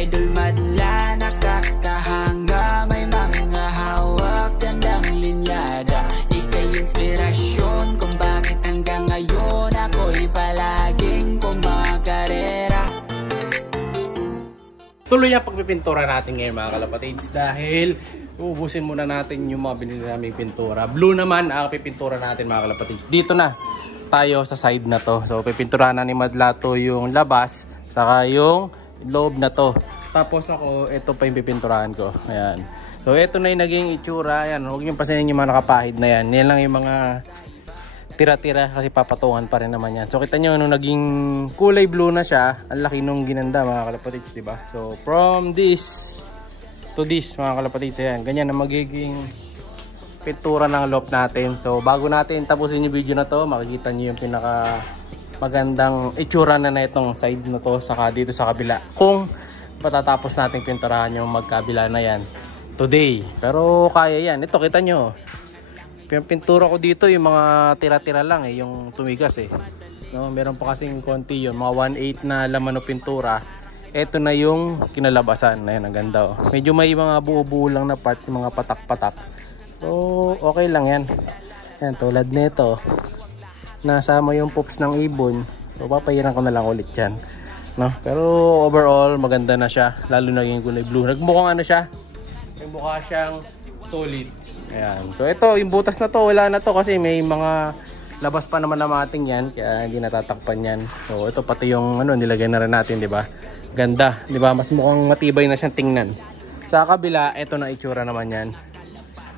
Idol madla, nakakahanga, may mga hawak, gandang linyada. Ika'y inspirasyon kung bakit hanggang ngayon ako'y palaging kumakarera. Tuloy ang pagpipintura natin ngayon mga kalapatids dahil uubusin muna natin yung mga binili naming pintura. Blue naman ang pipintura natin mga kalapatids. Dito na tayo sa side na to. So pipinturahan na ni Madlato yung labas saka yung loob na to. Tapos ako, ito pa yung pipinturahan ko. Ayan. So ito na yung naging itsura. Ayan. Huwag niyong pasinin yung mga nakapahid na yan. Yan lang yung mga tira-tira kasi papatungan pa rin naman yan. So kita nyo nung naging kulay blue na siya, ang laki nung ginanda mga kalapatids, diba? So from this to this mga kalapatids, ayan, ganyan na magiging pintura ng loft natin. So bago natin tapusin yung video na to, makikita nyo yung pinaka magandang itsura na itong side na to, saka dito sa kabila. Kung patatapos natin pinturahan yung magkabila na yan today. Pero kaya yan. Ito kita nyo. Yung pintura ko dito, yung mga tira-tira lang yung tumigas No, meron pa kasing konti yun, mga 1/8 na laman o pintura. Ito na yung kinalabasan. Ayun, ang ganda Medyo may mga buo-buo lang na part, yung mga patak-patak. So, okay lang yan. Yan, tulad nito. Nasama yung poops ng ibon. So, papayiran ko na lang ulit yan. No? Pero overall, maganda na siya. Lalo na yung kulay blue. Nagmukhang ano siya? Nagmukha siyang solid. Ayan. So ito, yung butas na to, wala na to kasi may mga labas pa naman na mating yan, kaya hindi natatakpan yan. So ito pati yung ano, nilagay na rin natin, 'di ba? Ganda, 'di ba? Mas mukhang matibay na siyang tingnan. Sa kabila, ito na itsura naman yan.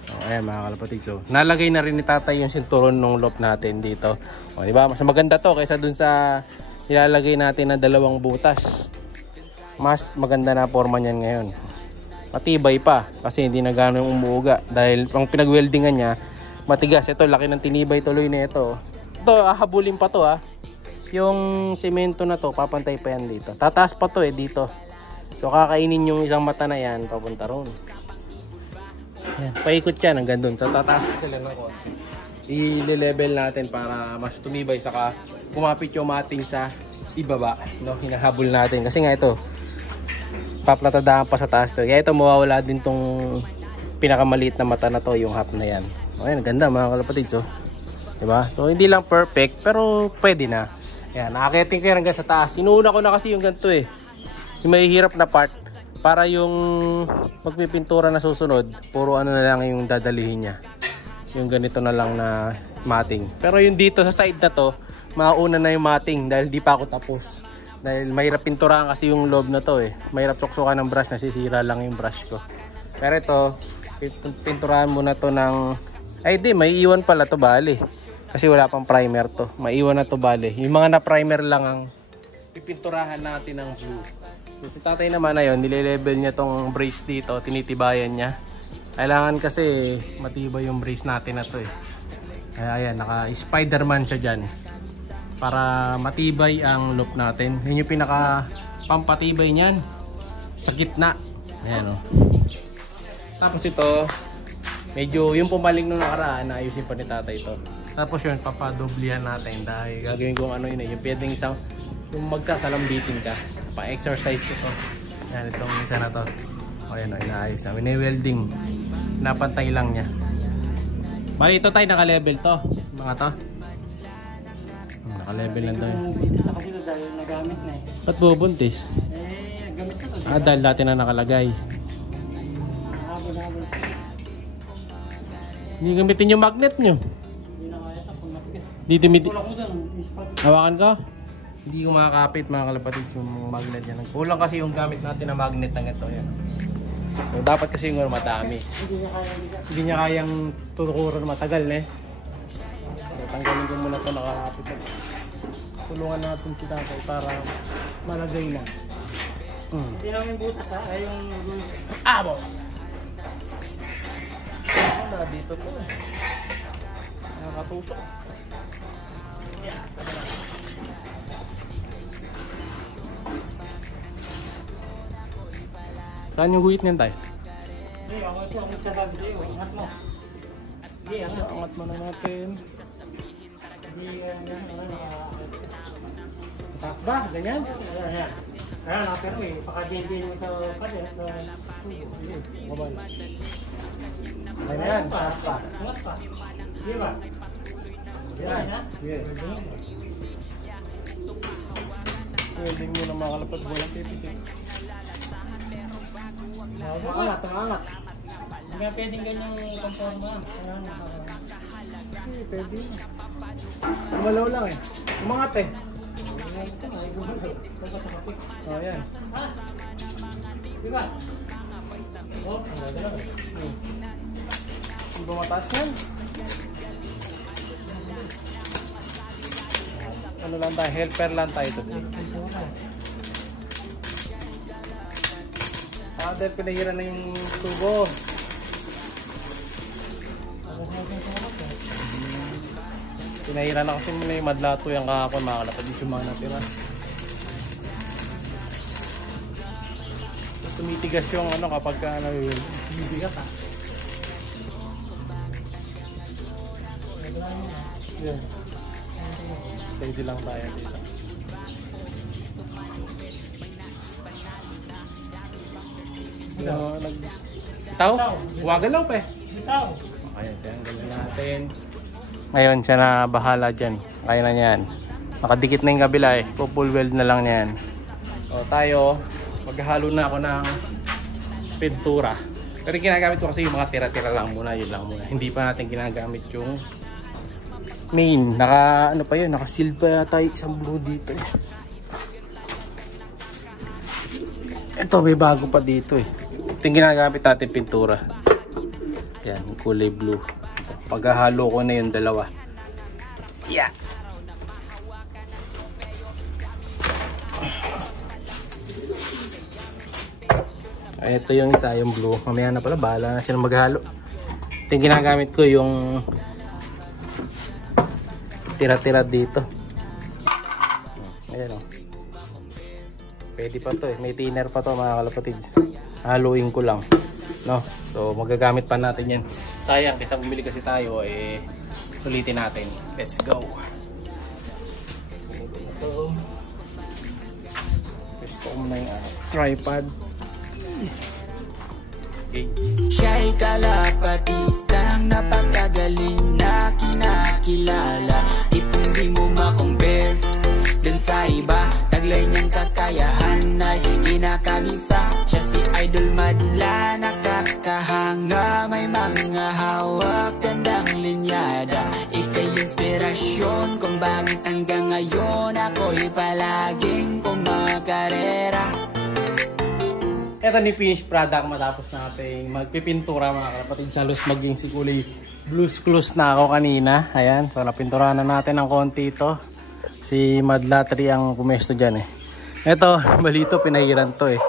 So ayan mga kalapatid. So nalagay na rin ni Tatay yung sinturon ng loft natin dito. O 'di ba? Mas maganda to kaysa dun sa nilalagay natin na dalawang butas. Mas maganda na forma niyan ngayon. Matibay pa kasi hindi na gano'ng umuuga dahil ang pinag-weldingan niya matigas. Ito laki ng tinibay tuloy na ito. Ito hahabulin pa to yung semento na to, papantay pa yan dito. Tataas pa to dito. So kakainin yung isang mata na yan papunta ron. Yan, paikot yan hanggang dun. So tataas sila ng konti. I-level natin para mas tumibay saka kumapit yung mating sa ibaba, no? Hinahabol natin kasi nga ito paplatadahan pa sa taas to. Kaya ito mawawala din tong pinakamaliit na mata na to, yung half na yan. Ayan, ganda mga kalapatids diba? So hindi lang perfect pero pwede na. Ayan, nakakiting ko hanggang sa taas. Inuuna ko na kasi yung ganito yung may hirap na part para yung magpipintura na susunod, puro ano na lang yung dadalihin niya. Yung ganito na lang na mating. Pero yung dito sa side na to, mauna na yung mating dahil di pa ako tapos. Dahil mahirap pinturahan kasi yung loob na to Mahirap suksukan ng brush, nasisira lang yung brush ko. Pero ito, pinturahan muna to ng... Ay di, may iwan pala to bali. Kasi wala pang primer to. Maiwan na to bali. Yung mga na-primer lang ang pipinturahan natin ng blue. So, si Tatay naman na yun, nile-level niya tong brace dito, tinitibayan niya. Kailangan kasi matibay yung brace natin na to Kaya ayan, naka-Spiderman siya dyan. Para matibay ang loop natin. Yun yung pinaka pampatibay niyan sa gitna. Ayan Tapos ito, medyo yung pumaling nung nakaraan, naayusin pa ni Tatay ito. Tapos yun, papadoblihan natin dahil gagawin kong ano yung pwedeng isang yung magkakalambitin ka. Pa-exercise ko to. Ayan, itong isa na to. Ayan inaayos na. Wini-welding. Napantay lang niya. Bali ito tayo, naka-level to. Mga to. Naka-level lang daw yun. Dito sa kasi dahil nagamit na Ba't bubuntis? Nagamit na to. Dahil dati na nakalagay. Habol-habol. Hindi gamitin yung magnet nyo. Hindi na kaya ito kung matigas. Dito Kulang ko dun. hawakan ko. Hindi ko makakapit mga kalapatids yung magnet yan. Kulang kasi yung gamit natin na magnet ng ito. Yan. So, dapat kasi yung madami. Hindi niya kayang tutukuran matagal So, tanggalin ko muna ito nakakapit. Tulungan natin si Tatay para malagay na. Hindi namin butas ay yung... Abo! Na dito to. Nakakatusok. Saan yung guhit niyan tayo? Hindi, ako ito ang nagsasabi sa'yo. Ingat mo. Hindi, Angat mo na natin. Hindi, Taas ba? Ganyan? Ayan. Kaya na, pero paka-JB mo sa palit. Mabal. Ay na yan. Angat pa. Di ba? Yan. Yes. Pwedeng mo na makalapad mo lang tipisik. Angat. Hindi nga pwedeng ganyang conforma. Hindi, pwede. Umalaw lang eh. Umangat eh. Oh, yan. Di ba? Kung bumataas yan. Ano lang tayo? Helper lang tayo today. Dahil pinahiran na yung tubo. Pinahiran na kasi muna yung madlato yung kahapon, makakalapad yung mga natira. Tumitigas yung ano kapag tumibigat ha. Yeah. Steady lang tayo dito. Sitaw? Wagalaw pa eh. Sitaw. Ayan, tanggalin natin. Ngayon siya na bahala dyan. Kaya na yan. Nakadikit na yung kabila eh. Full weld na lang yan. O tayo, maghahalo na ako ng pintura. Pero ginagamit ko kasi yung mga tira-tira lang muna. Yun lang muna. Hindi pa natin ginagamit yung main. Ano pa yun? Naka-seal pa yata isang blue dito eh. Ito may bago pa dito eh. Ito yung ginagamit natin pintura. Yan, kulay blue. Paghahalo ko na yung dalawa. Yeah. Ay, ito yung isa, yung blue. Mamaya na pala, bahala na siya maghalo. Ito yung ginagamit ko, yung tira-tira dito. Ayan o. Pwede pa to eh. May thinner pa to mga kalapatid. Haluin ko lang. No? So magagamit pa natin yan. Sayang kasi bumili kasi tayo eh. Ulitin natin. Let's go. Gusto ko muna yung tripod. Okay. Siya'y kalapatistang napakagaling na kinakilala. Ipindi mo ma-compare dun sa iba. Taglay niyang kakayahan ay kinakamisa. Siya si Idol Madla, nakakahanga. May mga hawak, gandang linyada. Ika'y inspirasyon kung bakit hanggang ngayon ako'y palaging kumakarera. Ito ni finished product matapos natin magpipintura mga kalapatid. Salos maging si kulay blues clues na ako kanina. Ayan, so napinturahan na natin ng konti ito. Si Madla 3 ang pumesto dyan eh. Ito, balito pinahiran to eh.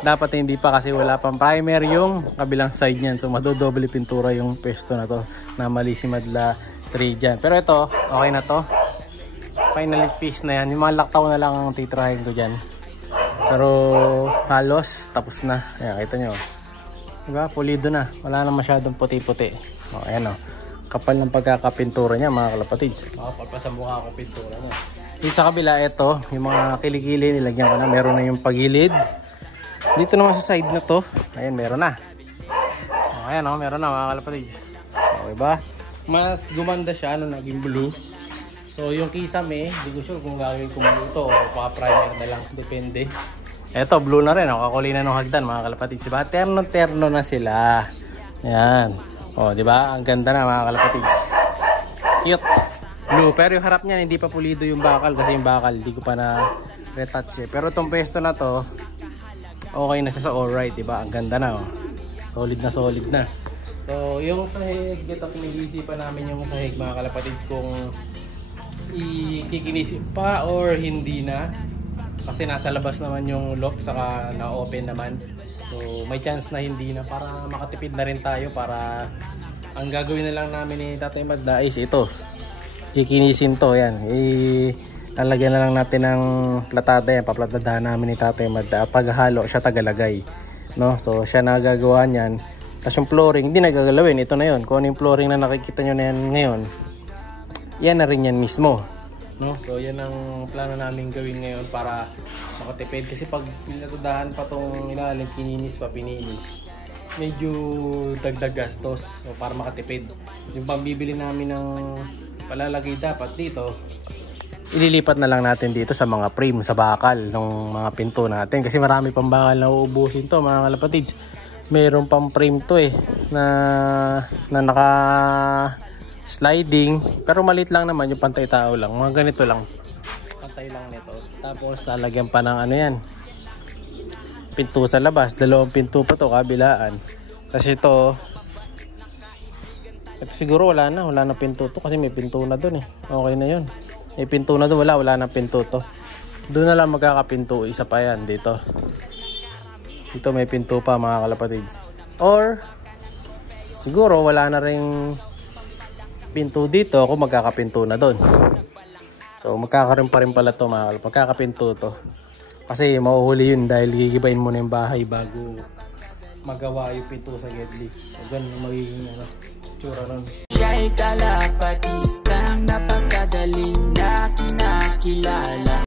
Dapat hindi pa kasi wala pang primer yung kabilang side niyan. So madodoble pintura yung pesto na to. Na mali si Madla 3 dyan. Pero ito, okay na to. Final piece na yan. Yung mga laktaw na lang ang titrahin ko dyan. Pero halos tapos na. Ayan, kita nyo. Diba? Pulido na. Wala na masyadong puti-puti. O, ayan o. Kapal ng pagkakapintura niya mga kalapatid. Kapal pa sa mukha ko pintura niya. Dito sa kabila, ito. Yung mga kilikili nilagyan ko na. Meron na yung pagilid. Dito naman sa side na to. Ayan, meron na. O, ayan o. Meron na mga kalapatid. O, diba? Mas gumanda siya. Naging blue. So yung kisame, hindi ko sure kung gagawin ko blue to o primer na lang, depende. Eto, blue na rin, kakulay na ng hagdan mga kalapatid. Diba? Terno-terno na sila. Yan. O, diba? Ang ganda na mga kalapatid. Cute. Blue. Pero yung harap niyan, hindi pa pulido yung bakal kasi yung bakal, hindi ko pa na retouch eh. Pero itong pesto na to, okay na siya sa alright, diba? Ang ganda na, oh. Solid na solid na. So, yung sahig, ito pinag-iisipan namin yung sahig mga kalapatids kung ikikinisin pa or hindi na kasi nasa labas naman yung lock saka na-open naman, so may chance na hindi na para makatipid na rin tayo. Para ang gagawin na lang namin ni Tatay Madla is ito, kikinisin to, yan, lalagyan na lang natin ng platada, yan, paplatadahan namin ni Tatay Madla. Paghalo siya tagalagay, no? So siya na gagawa niyan. Tapos yung flooring hindi na gagalawin, ito na yun. Kung ano yung flooring na nakikita nyo na yan ngayon, yan na rin yan mismo, no? So yan ang plano namin gawin ngayon para makatipid. Kasi pag pinatudahan pa tong ilalim, kininis pa, pinili, medyo dagdag gastos. So para makatipid, yung pambibili namin ng palalagay dapat dito, ililipat na lang natin dito sa mga frame, sa bakal ng mga pinto natin. Kasi marami pang bakal na uubusin to mga kalapatids. Meron pang frame to na naka sliding, pero maliit lang naman, yung pantay tao lang, mga ganito lang, pantay lang nito. Tapos lalagyan pa ng ano yan, pinto sa labas, 2 pinto pa to kabilaan. Kasi ito siguro wala na pinto to, kasi may pinto na dun okay na yun, may pinto na dun, wala na pinto to, doon na lang magkakapinto, isa pa yan dito may pinto pa mga kalapatids. Or siguro wala na ring pinto dito, ako magkakapinto na doon. So magkakaroon pa rin pala to mga kalapatids, magkakapinto to. Kasi mauhuli yun dahil gigibain mo na yung bahay bago magawa yung pinto sa Gedli. So ganun magiging tsura nun. Siya'y kalapatistang